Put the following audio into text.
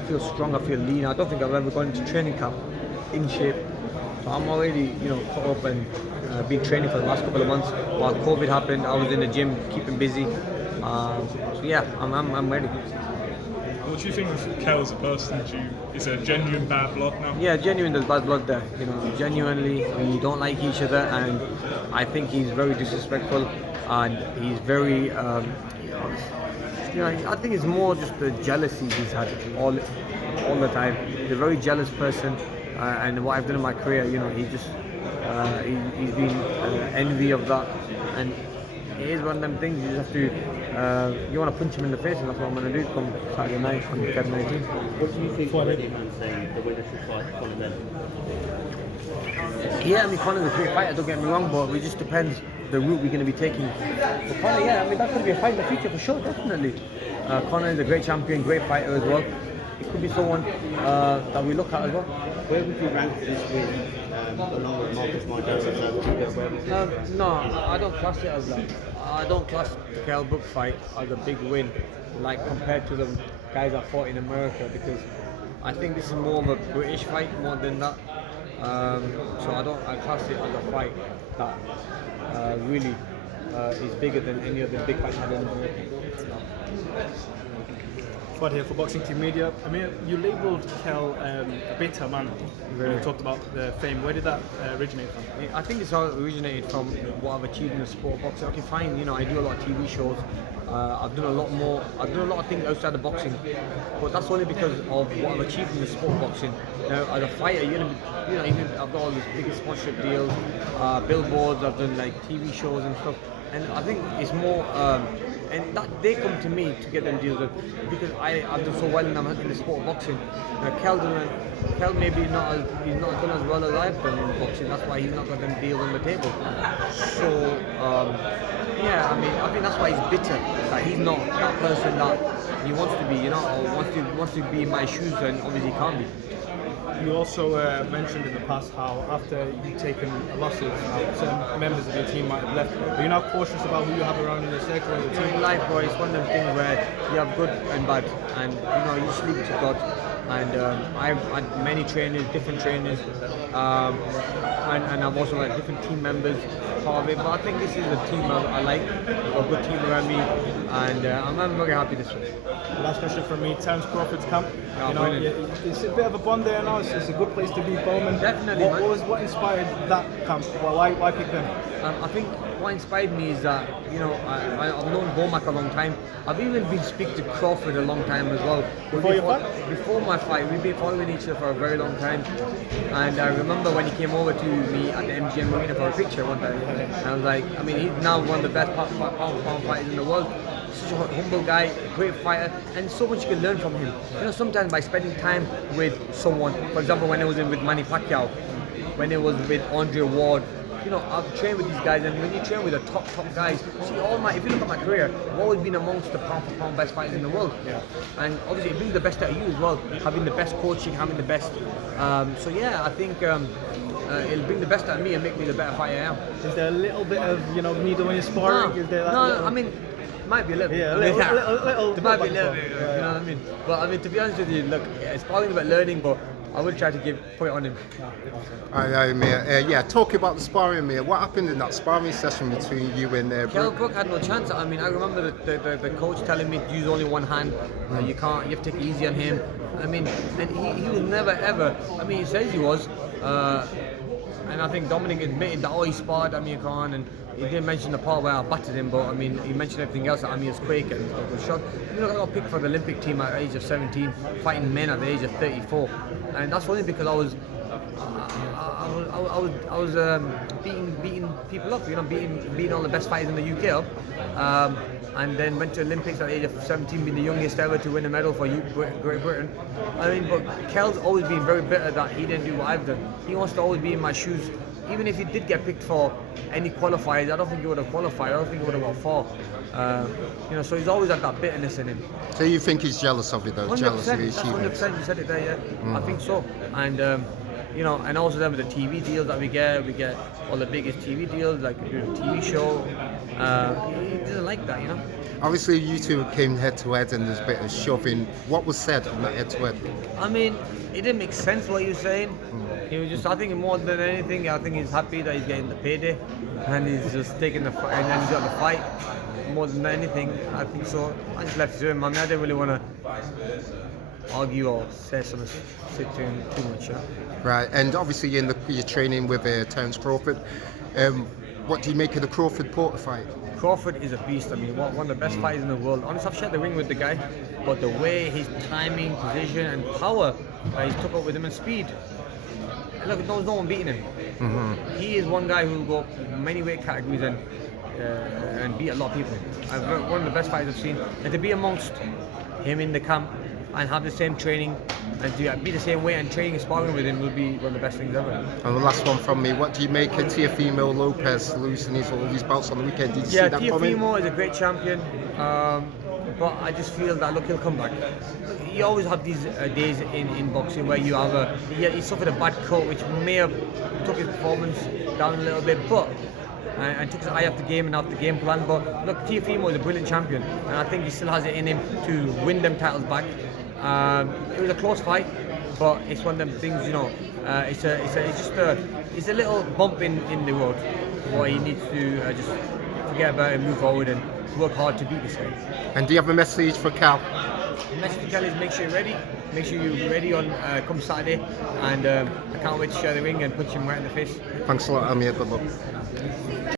feel strong, I feel lean. I don't think I've ever gone into training camp in shape. So I'm already, caught up and been training for the last couple of months. While COVID happened, I was in the gym, keeping busy. So yeah, I'm ready. What do you think of Kell as a person? Is there genuine bad blood now? Yeah, genuine, there's bad blood there. Genuinely, we don't like each other, and I think he's very disrespectful, and he's very, I think it's more just the jealousy he's had all the time. He's a very jealous person, and what I've done in my career, he's been envy of that, and it is one of them things. You just have to, you want to punch him in the face, and that's what I'm going to do come Saturday night on February 19th. What do you think of the man saying the winner should fight Conor then? Yeah, Conor's a great fighter, don't get me wrong, but it just depends the route we're going to be taking. But Conor, that's going to be a fight in the future for sure, definitely. Conor is a great champion, great fighter as well. It could be someone that we look at as well. Where would you rank this win along with Marcus Marquez? No, I don't class it as that. I don't class the Kell Brook fight as a big win, like compared to the guys that fought in America, because I think this is more of a British fight more than that. So I class it as a fight that really is bigger than any of the big fights I've done in America. Fuad here for Boxing Team Media. Amir, you labelled Kell a bitter man when you talked about the fame. Where did that originate from? I think it's all originated from what I've achieved in the sport of boxing. Okay, fine, I do a lot of TV shows. I've done a lot of things outside of boxing, but that's only because of what I've achieved in the sport of boxing. Now, as a fighter, I've got all these big sponsorship deals, billboards. I've done like TV shows and stuff, and I think it's more. And that they come to me to get them deals because I've done so well in the sport of boxing. Kell maybe he's not done as well as I've done in boxing. That's why he's not got them deals on the table. So I think that's why he's bitter, that he's not that person that he wants to be, or wants to be in my shoes, and obviously he can't be. You also mentioned in the past how after you've taken losses, certain members of your team might have left. Are you now cautious about who you have around in the circle of the team? In life, boy, it's one of them things where you have good and bad, and you just leave it to God. And I've had many trainers, different trainers, and I've also had different team members part of it. But I think this is a team I like, a good team around me, and I'm very happy this way. Last question from me, Terence Crawford's camp. It's a bit of a bond there now. It's a good place to be, Bowman. Definitely. What inspired that camp? Why pick them? I think what inspired me is that I've known Bomac a long time. I've even been speaking to Crawford a long time as well. Before my fight, we've been following each other for a very long time. And I remember when he came over to me at the MGM Arena for a picture one time. And I was like, he's now one of the best pound fighters in the world. Such a humble guy, great fighter, and so much you can learn from him. Sometimes by spending time with someone, for example, when I was with Manny Pacquiao, when it was with Andre Ward, I've trained with these guys, and when you train with the top guys, if you look at my career, I've always been amongst the pound for pound best fighters in the world. Yeah. And obviously it brings the best out of you as well, having the best coaching, having the best. I think it'll bring the best out of me and make me the better fighter I am. Is there a little bit of needle when you're sparring? No, is there that might be a little bit. Yeah, there might be a little bit. You know what I mean? But to be honest with you, look, it's probably about learning, but I will try to put it on him. Amir. Talk about the sparring, Amir. What happened in that sparring session between you and Kell Brook had no chance. I remember the coach telling me to use only one hand. You have to take it easy on him. And he was never ever. He says he was. And I think Dominic admitted that he sparred Amir Khan, and he didn't mention the part where I battered him, but he mentioned everything else, that Amir's quick and was shot. I got picked for the Olympic team at the age of 17, fighting men at the age of 34, and that's only because I was beating people up, beating all the best fighters in the UK up, and then went to Olympics at the age of 17, being the youngest ever to win a medal for Great Britain. But Kell's always been very bitter that he didn't do what I've done. He wants to always be in my shoes. Even if he did get picked for any qualifiers, I don't think he would have qualified. I don't think he would have got far. So he's always had that bitterness in him. So you think he's jealous of you, though? 100%, Jealous of his achievements? 100%, you said it there, yeah. I think so. And you know, and also then with the TV deals that we get all the biggest TV deals, like we do a TV show. He doesn't like that, you know. Obviously, you two came head to head, and there's a bit of shoving. What was said on that head to head? I mean, it didn't make sense what he was saying. He was just, I think more than anything, I think he's happy that he's getting the payday, and he's just taking the fight, and then he's got the fight. More than anything, I think so. I just left it to him. I mean, I didn't really want to argue or say something, sit to him too much. Yeah. Right, and obviously you're training with Terence Crawford. What do you make of the Crawford-Porter fight? Crawford is a beast. I mean, one of the best fighters in the world. Honestly, I've shared the ring with the guy, but the way his timing, position, and power he took up with him, and speed. Look, there's no one beating him. He is one guy who will go many weight categories and beat a lot of people. One of the best fighters I've seen. And to be amongst him in the camp and have the same training and to be the same way and training and sparring with him will be one of the best things ever. And the last one from me, what do you make of Teofimo Lopez losing all these bouts on the weekend? Did you see that coming? Teofimo is a great champion, but I just feel that, look, he'll come back. You always have these days in boxing where you have he suffered a bad cut which may have took his performance down a little bit, but and took his eye off the game and off the game plan. But look, Teofimo is a brilliant champion, and I think he still has it in him to win them titles back. It was a close fight, but it's one of them things, you know. It's a little bump in the road. What he needs to just forget about it and move forward and work hard to beat this guy. And do you have a message for Cal? The message to Kell is make sure you're ready. Make sure you're ready on come Saturday, and I can't wait to share the ring and punch him right in the face. Thanks a lot, Amir. Good luck.